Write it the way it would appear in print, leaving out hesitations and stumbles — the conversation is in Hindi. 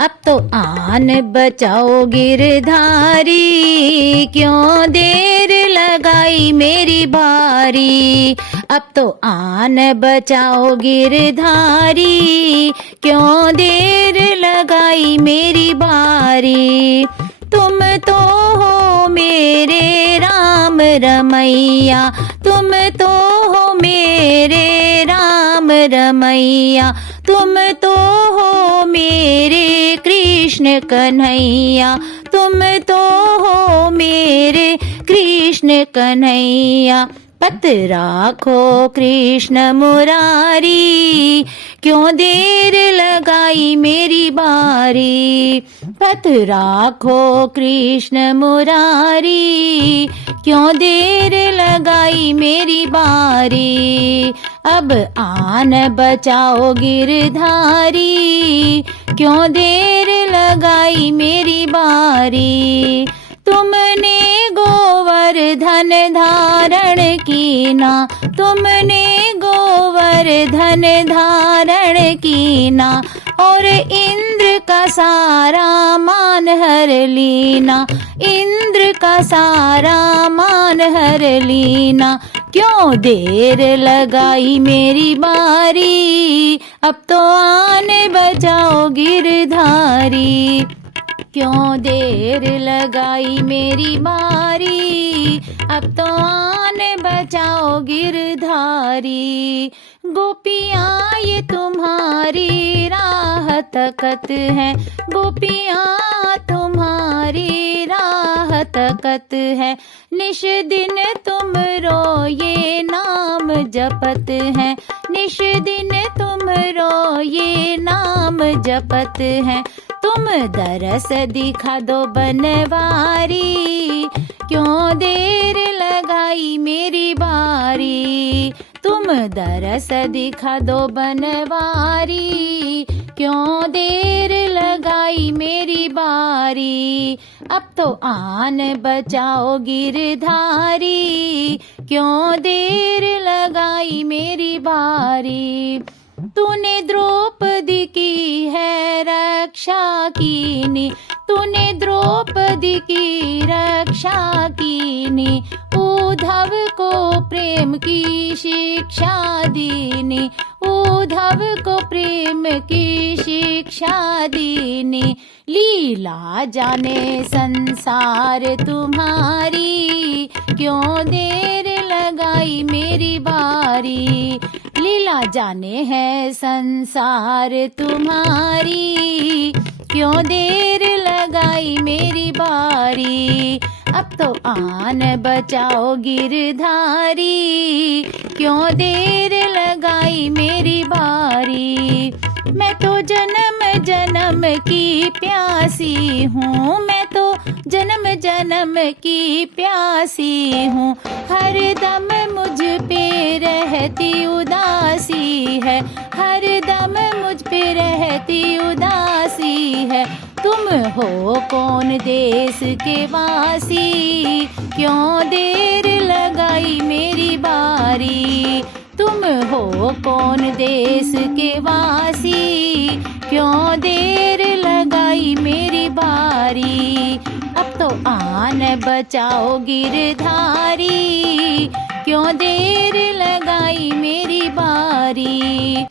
अब तो आन बचाओ गिरधारी, क्यों देर लगाई मेरी बारी। अब तो आन बचाओ गिरधारी, क्यों देर लगाई मेरी बारी। तुम तो हो मेरे राम रमैया, तुम तो हो मेरे राम रमैया, तुम तो हो मेरे कृष्ण कन्हैया, तुम तो हो मेरे कृष्ण कन्हैया। पत राखो कृष्ण मुरारी, क्यों देर लगाई मेरी बारी। पत राखो कृष्ण मुरारी, क्यों देर लगाई मेरी बारी। अब आन बचाओ गिरधारी, क्यों देर लगाई मेरी बारी। तुमने गोवर्धन धारण कीना, तुमने गोवर्धन धारण कीना, और इंद्र का सारा मान हर लीना, इंद्र का सारा मान हर लीना। क्यों देर लगाई मेरी बारी, अब तो आन बचाओ गिरधारी। क्यों देर लगाई मेरी बारी, अब तो आन बचाओ गिरधारी। गोपियाँ ये तुम्हारी राह तकत है, गोपियाँ तुम्हारी राह तकत है। निश दिन तुम रो ये नाम जपत है, निश दिन तुम रो ये नाम जपत है। तुम दरस दिखा दो बनवारी, क्यों देर लगाई मेरी बारी। तुम दरस दिखा दो बनवारी, क्यों देर लगाई मेरी बारी। अब तो आन बचाओ गिरधारी, क्यों देर लगाई मेरी बारी। तूने द्रौपदी की है रक्षा कीनी, तूने द्रौपदी की रक्षा कीनी। उद्धव को प्रेम की शिक्षा दीनी, उद्धव को प्रेम की शिक्षा दीनी। लीला जाने संसार तुम्हारी, क्यों देर लगाई मेरी बारी। लीला जाने है संसार तुम्हारी, क्यों देर लगाई मेरी बारी। अब तो आन बचाओ गिरधारी, क्यों देर लगाई मेरी बारी। मैं तो जन्म जन्म की प्यासी हूँ, मैं तो जन्म जन्म की प्यासी हूँ। हर दम मुझ पे रहती उदासी है, हर दम मुझ पे रहती उदासी है। तुम हो कौन देश के वासी, क्यों देर लगाई मेरी बारी। तुम हो कौन देश के वासी, क्यों देर लगाई मेरी बारी। अब तो आन बचाओ गिरधारी, क्यों देर लगाई मेरी बारी।